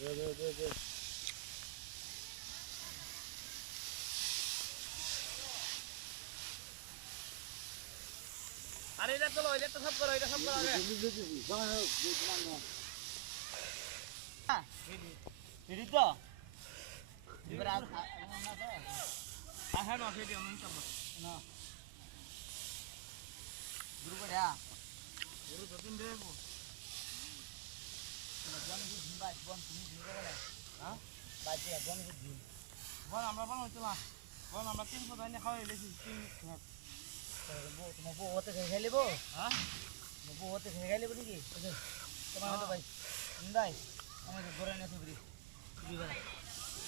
আরে এটা চলো এটা সব করো এটা সব করো আগে হ্যাঁ রেডি তো এবার হ্যাঁ না ফেডি আমি সব না গ্রুপে যা গ্রুপ তো দেবো বন গুড ভাই বন তুমি দিন করে হ্যাঁ বাজে বন গুড দিন বন আমরা বন চলা বন আমরা তিন পদ এনে খাওয়াই বেশি তিন তোমার বউ হতে খেয়ে লিবো হ্যাঁ তোমার বউ হতে খেয়ে লিবো নাকি তোমার হতো ভাই ভাই আমাকে ঘরে নিয়ে আসবি দিবেন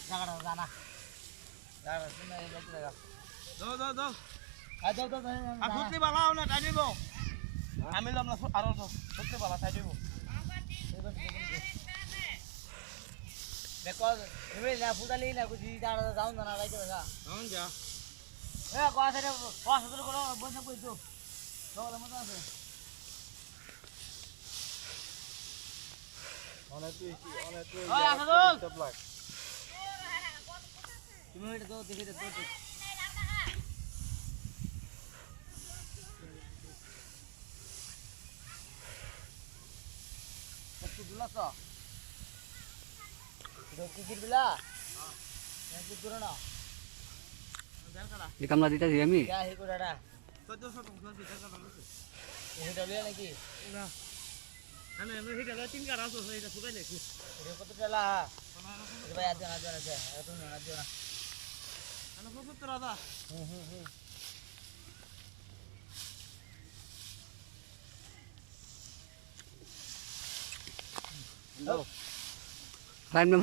জায়গাটা জানা জায়গা তুমি এই লাগতে লাগা দাও দাও দাও আই দাও দাও আর সত্যি বালাও না টাই দিব আমি লাম না আর সত্যি বালা টাই দিব দেখো তুমি না ফুটালি না কুছি দাঁড়া যাও না লাইতে লাগা হ্যাঁ যা এ কথা রে কথা শুরু করো বসে কই তো চল মজা আছে অনেক ওই আসাদুল সব লাগ তুমি এটা তো দেখে দে তো কত দুলাছ এটা কি দিলা হ্যাঁ কি করো না এই কামলা দিতা দি আমি क्या है को दादा 1400 টাকা দিতে কাটা আছে এটা লিয়া নাকি না আমি এটা লয় তিন কাটা আছে এটা ফুটাই লেছি এটা কত টাকা এটা ভাই আজ আছে তুমি না আজ না আমি 70 দাদা লাইন না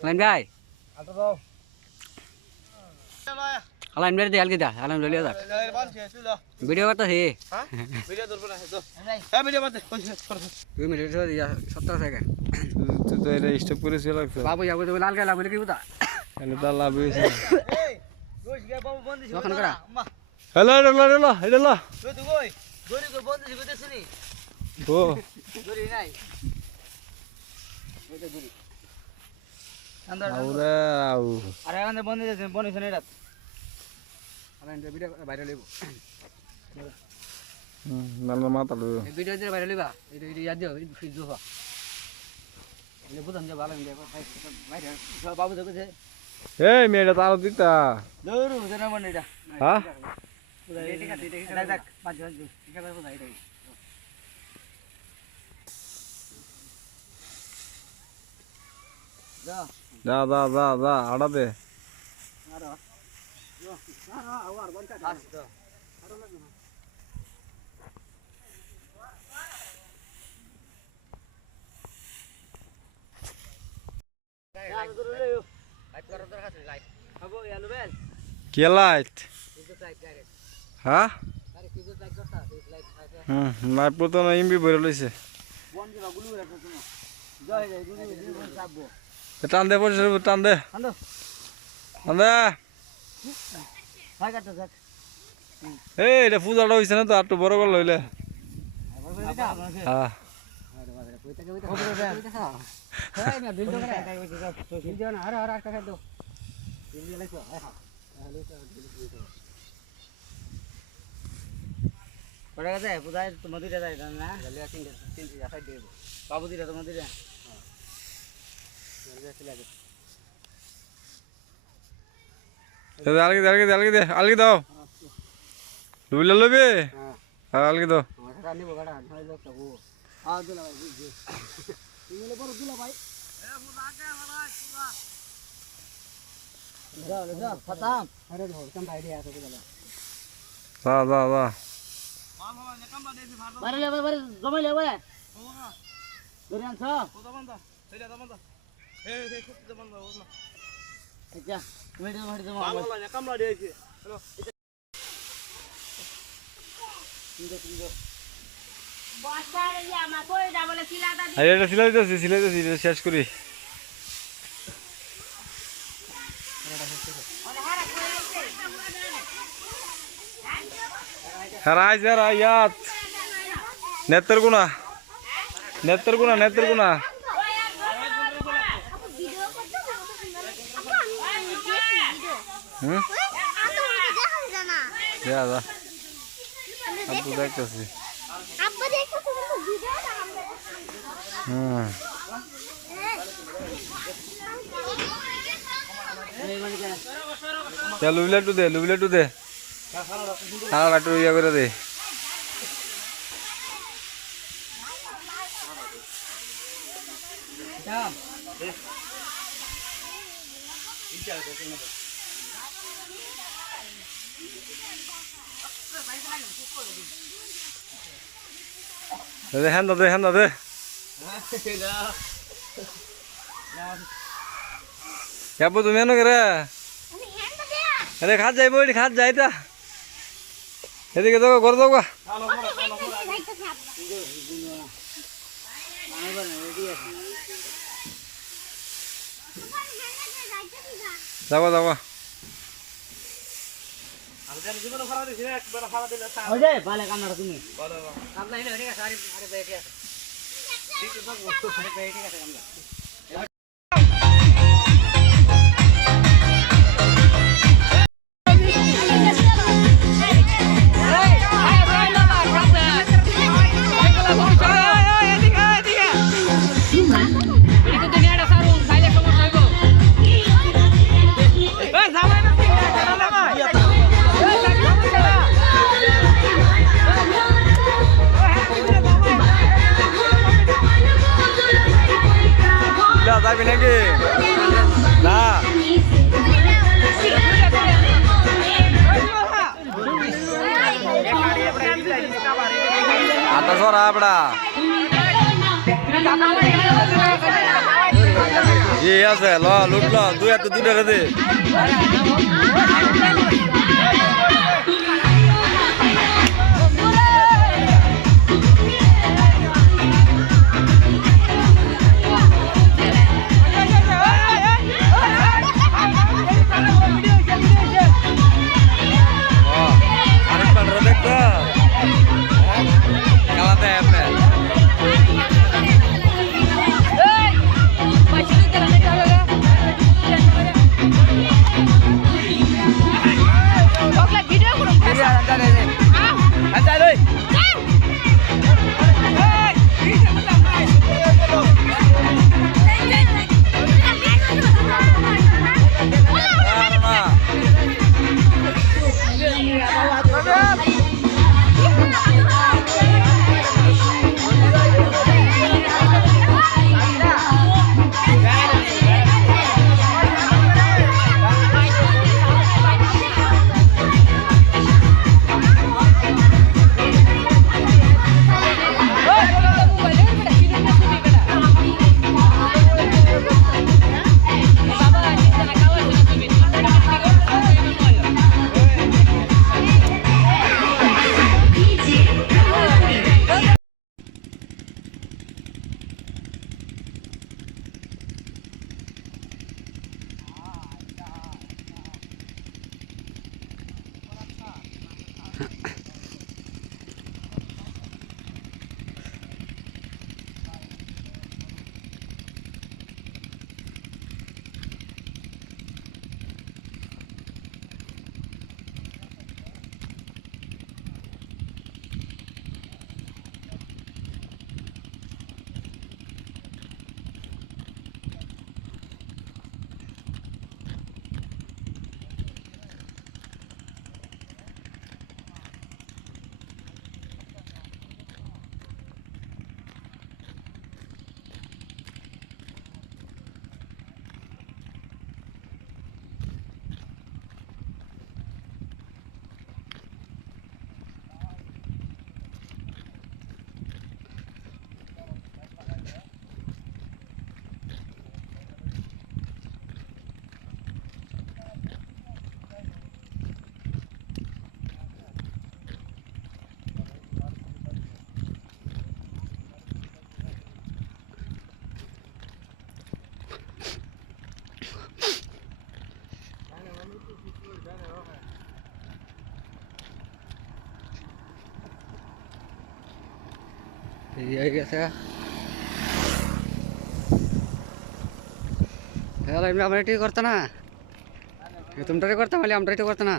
লাইন ভাই আটো দাও লাইন মেরে দে আলকে দা আলাম লইয়া দা ভিডিও করতে হে হ্যাঁ ভিডিও ধরব না তো হ্যাঁ ভিডিও করতে 2 মিনিট তো দিয়া 17 সেকেন্ড তো এটা স্টপ করে ছিল বাবু যাবো তুমি লাল গেলা বলে কি বুঝা এনে দা লাভ হইছে এই গোশ গে বাবু বন্দি ছিল ওখানে করা হ্যালো হ্যালো এটা ল তুই তো কই গরি কো বন্দি ছিল দেখছিনি ও গরি নাই এটা গরি अंदर আউরে আউ अरे अंदर बंदी আছে বনি শুনে রাত লাইন ভিডিও ভাইরাল হইব নাল মাথা লো এই ভিডিও দিয়ে ভাইরাল হইবা এটা ইয়াদ দিও ফিজ দিও এই বুঝাম যে ভালো ইন্ডিয়া ভাইরাল বাবু দেখে এই মেয়েটা তার দিতা দৌড়ু জানা বন্দি এটা হ্যাঁ ঠিক আছে ঠিক আছে দেখ পাঁচ জন ঠিক আছে বুঝাই দেই যা দা আড়া দে আরো আবার বনটা আসতো লাইক করো দরকার আছে লাইক হবো ইয়ালো বেল কে লাইট কিন্তু লাইক ডাইরেক্ট হ্যাঁ আরে কিন্তু লাইক করতা লাইক আছে লাইট তো না এমবি ভরে লইছে বন দিবা গুলু রাখছো তুমি জয় জয় গুলু দিন সাববো টান দে পয়সা টান দে আন্দো টান দে হাই কাটতো যাক এই এটা পূজাটা হইছে না তো আর তো বড় করে লইলে হ্যাঁ বাবু দিটা তোমার দিটা আলগি দাও লইলে লইবে হ্যাঁ আলগি দাও যা এটা সিলাইতেছি শেষ করি হ্যাঁ ইয়াত নেতার গুণা নেত্তর কোনা হুম যা যা আব্বু দেখতেছি হুম লুবিলা একটু দে খানা একটু ইয়া করে দে হ্যান্ডা দে যাবো তুমি এনো করে আরে খাত যাইবো খাত যাইতা এদিকে যাবো ঘরে যাবো যাবো ভালো কামড়া তুমি যাবি নাকি না আটা সরা আপড়া জি আছে লুটল দুই হাতে দুটা রেদে এই গেছে তাহলে আমরা এটাই করতো না, তোমরা এটা করতাম আমরা এটা করতো না।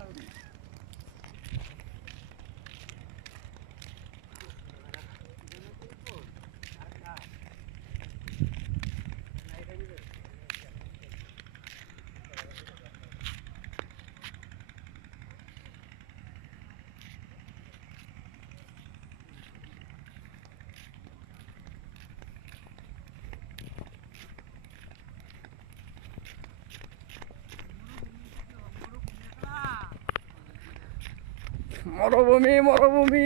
মরুভূমি মরুভূমি